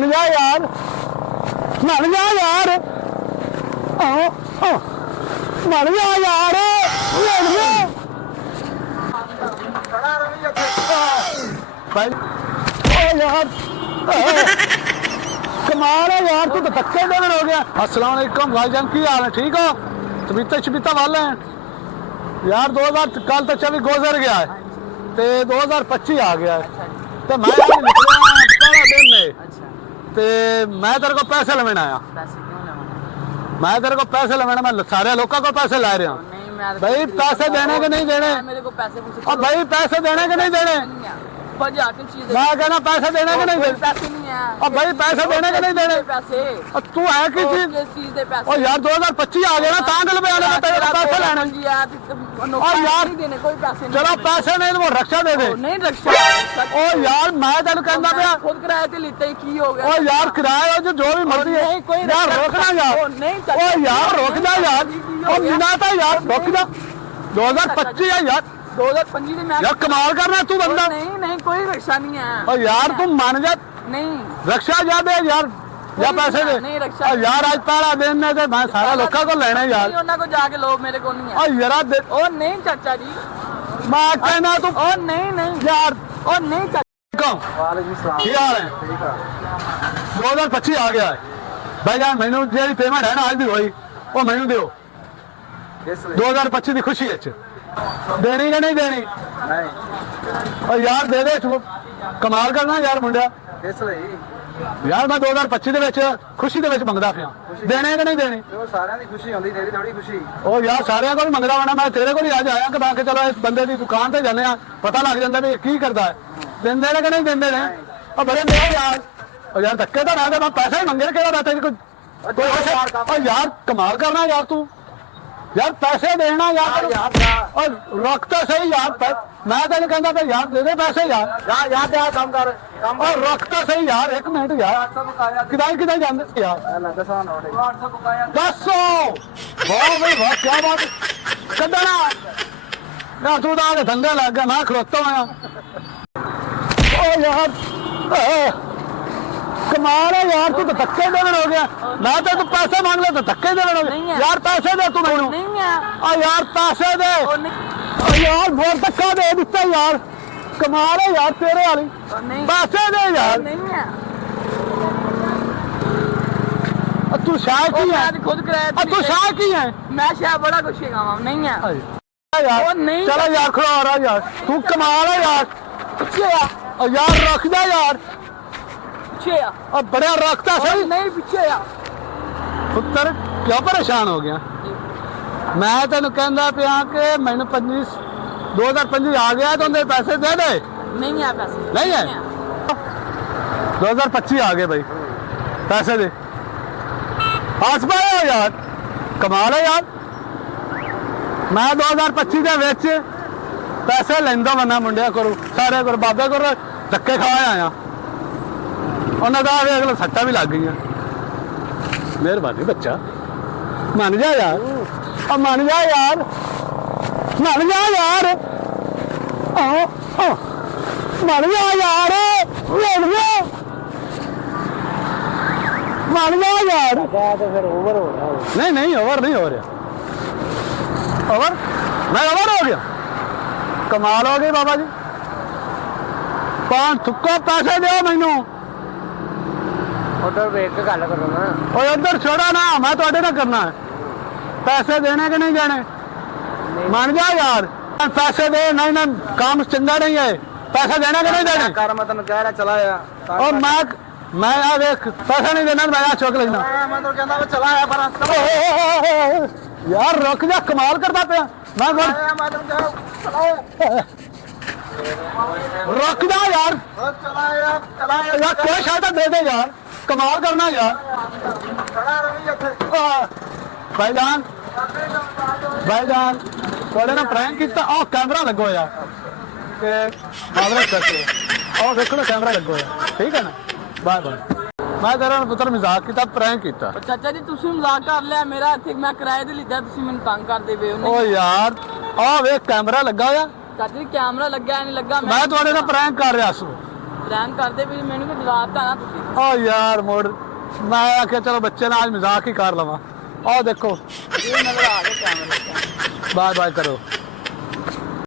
ਮੰਨ ਜਾ ਯਾਰ, ਮੰਨ ਜਾ ਯਾਰ, ਮੰਨ ਜਾ ਯਾਰ, ਮੰਨ ਜਾ ਭਾਈ। ਓ ਯਾਰ कमाल है यार, तू तो धक्के देने हो गया। अस्सलाम वालेकुम भाईजान, की हाल है? ठीक हो? तबीयत शबीयत वाले हैं यार। 2000 कल तक चवी गुजर गया है ते 2025 आ गया है तो मैं निकलिया पहला दिन ने ते मैं तेरे को पैसे लेने आया। मैं तेरे को पैसे लेने, मैं सारे लोगों को पैसे ला रहा हूँ भाई। पैसे देने के नहीं देने? और भाई पैसे देने के नहीं देने? मैं कहना पैसे देने के नहीं देने? पैसे नहीं है। अब भाई पैसे देने के नहीं देने? पैसे तू है की चीज? और यार 2025 आ गया ना, तांगल पे आने पैसे लेने और यार देने कोई पैसे नहीं। चलो पैसे नहीं तो वो रक्षा दे दे। नहीं रक्षा। ओ यार मैं तेन कहना पे खुद किराए पे लेते ही की हो गया। ओ यार किराया जो भी मर्जी है यार, रोकना यार। ओ यार रोक जा यार, और मिला था यार, रुक जा। 2025 है यार, 2025 में यार कमाल करना तू बंदा। नहीं नहीं कोई रक्षा नहीं है। और यार तुम मान जा, नहीं रक्षा जा दे यार, या पैसे दे। नहीं रक्षा। और यार आज पहला दिन है मैं सारा लोगों को लेना यार। उन्होंने को जाके लो, मेरे को नहीं है। और यार ओ नहीं चाचा जी, मैं कहना तू ओ नहीं नहीं यार, ओ नहीं चाचा। ਕੀ ਹਾਲ ਹੈ? 2025 ਆ ਗਿਆ ਭਾਈ ਜਾਨ, ਮੈਨੂੰ ਜਿਹੜੀ ਪੇਮੈਂਟ ਹੈ ਨਾ ਅੱਜ ਦੀ ਹੋਈ ਉਹ ਮੈਨੂੰ ਦਿਓ। 2025 ਦੀ ਖੁਸ਼ੀ ਵਿੱਚ ਦੇਣੀ ਕਿ ਨਹੀਂ ਦੇਣੀ? ਨਹੀਂ। ਉਹ ਯਾਰ ਦੇ ਦੇ, ਕਮਾਲ ਕਰਨਾ ਯਾਰ ਮੁੰਡਿਆ। ਇਸ ਲਈ ਯਾਰ ਮੈਂ 2025 ਦੇ ਵਿੱਚ ਖੁਸ਼ੀ ਦੇ ਵਿੱਚ ਮੰਗਦਾ ਪਿਆ, ਦੇਣੇ ਕਿ ਨਹੀਂ ਦੇਣੇ? ਉਹ ਸਾਰਿਆਂ ਦੀ ਖੁਸ਼ੀ ਹੁੰਦੀ, ਤੇਰੀ ਥੋੜੀ ਖੁਸ਼ੀ। ਉਹ ਯਾਰ ਸਾਰਿਆਂ ਕੋਲ ਮੰਗਦਾ ਹੋਣਾ, ਮੈਂ ਤੇਰੇ ਕੋਲ ਹੀ ਅੱਜ ਆਇਆ ਕਿ ਬਾਕੀ ਚਲੋ ਇਸ ਬੰਦੇ ਦੀ ਦੁਕਾਨ ਤੇ ਜਾਂਦੇ ਆ, ਪਤਾ ਲੱਗ ਜਾਂਦਾ ਵੀ ਕੀ ਕਰਦਾ ਹੈ, ਦਿੰਦੇ ਨੇ ਕਿ ਨਹੀਂ ਦਿੰਦੇ ਨੇ। ਉਹ ਬੜੇ ਨੇ ਯਾਰ, ਉਹ ਯਾਰ ਧੱਕੇ ਤਾਂ ਨਾ ਦੇ, ਮੈਂ ਪੈਸੇ ਮੰਗੇ ਕਿਹੜਾ ਬਾਤ ਹੈ ਕੋਈ? ਉਹ ਯਾਰ ਕਮਾਲ ਕਰਨਾ ਯਾਰ ਤੂੰ, यार पैसे देना यार, और रख तो सही यार। मैं तेन कहता था यार दे दे पैसे यार, ਯਾਦ ਆ ਕੰਮ ਕਰ ਕੰਮ। और रख तो सही यार, एक मिनट यार, किधर जाते यार? 1000 वाह भाई वाह, क्या बात कदना यार, तू तो धंधे लग गया, मैं खड़ोता हुआ। ओ यार कमाल है यार, तू तो धक्के देने हो गया। मैं तो तू पैसे मांग ले तो धक्के देने हो गया यार। पैसे दे तू मैनू, और यार पैसे दे। और यार बहुत धक्का दे दिता यार, कमाल है यार तेरे वाली। पैसे दे यार। तू शाह की है? खुद किराया। तू शाह की है? मैं शाह बड़ा कुछ नहीं है यार। नहीं चलो यार खड़ा हो रहा यार, तू कमाल है यार। पीछे आ। और यार रख दे यार, पीछे आ। और बड़ा रखता सही नहीं पीछे आ। पुत्र क्यों परेशान हो गया? मैं तेन कहना पिया कि मैनू 2025 आ गया तो उन्हें पैसे दे दे। नहीं है पैसे, नहीं है? 2025 आ गए भाई, पैसे दे। हस पाए हो यार, कमाल है यार। मैं 2025 के विच पैसे लेंदा वना मुंडिया को, सारे को बाबे को धक्के खा आया। उन्होंने कहा अगला सट्टा भी लग गई। मेहरबानी बच्चा, मान जा यार, और मान जा यार, मान जा यार, मान जा यार, मान जा यार। फिर ओवर हो रहा। नहीं नहीं ओवर नहीं हो रहा, ओवर मैं ओवर हो गया? कमाल हो गई बाबा जी। 5 थुक्को पैसे दो मैनू। उधर वेख के गल करो ना। और उधर छोड़ा ना, मैं तो ना करना है। पैसे देने के नहीं देने? मान जा यार, पैसे दे। नहीं ना काम चंगा नहीं है, पैसे देने के नहीं देने? कर मैं तेन कह रहा चला आ। और मैं आ देख पैसा नहीं देना, मैं चौक लेना। मैं तो कहता चला आ पर यार रुक जा, कमाल करता पे मैं रुक जा यार, यार कोई शायद दे दे यार, कमाल करना यार। भाईजान भाईजान थोड़े ना प्रैंक किया। ओ कैमरा लगो यार, देखो ना कैमरा लगो यार, ठीक है ना? Bye bye. मैं तेरा पुत्र मजाक किया, प्रैंक किया। चाचा जी तुम मजाक कर लिया मेरा, मैं किराए ते लिया, तुम मैंने तंग करते पे हो। ओ यार आ वे कैमरा लगा होया। चाचा जी कैमरा लगा नहीं लगा? मैं थोड़े ना प्रैंक कर रहा सू। ਪ੍ਰੈਂਕ ਕਰਦੇ ਵੀ ਮੈਨੂੰ ਕਿ ਡਰਾਤਾ ਨਾ ਤੁਸੀਂ। ਓ ਯਾਰ ਮੋੜ ਮੈਂ ਆਖਿਆ ਚਲੋ ਬੱਚੇ ਨਾਲ ਅੱਜ ਮਜ਼ਾਕ ਹੀ ਕਰ ਲਵਾਂ। ਆਹ ਦੇਖੋ ਇਹ ਨਜ਼ਰ ਆ ਗਿਆ ਕੈਮਰੇ 'ਚ। ਬਾਏ ਬਾਏ ਕਰੋ।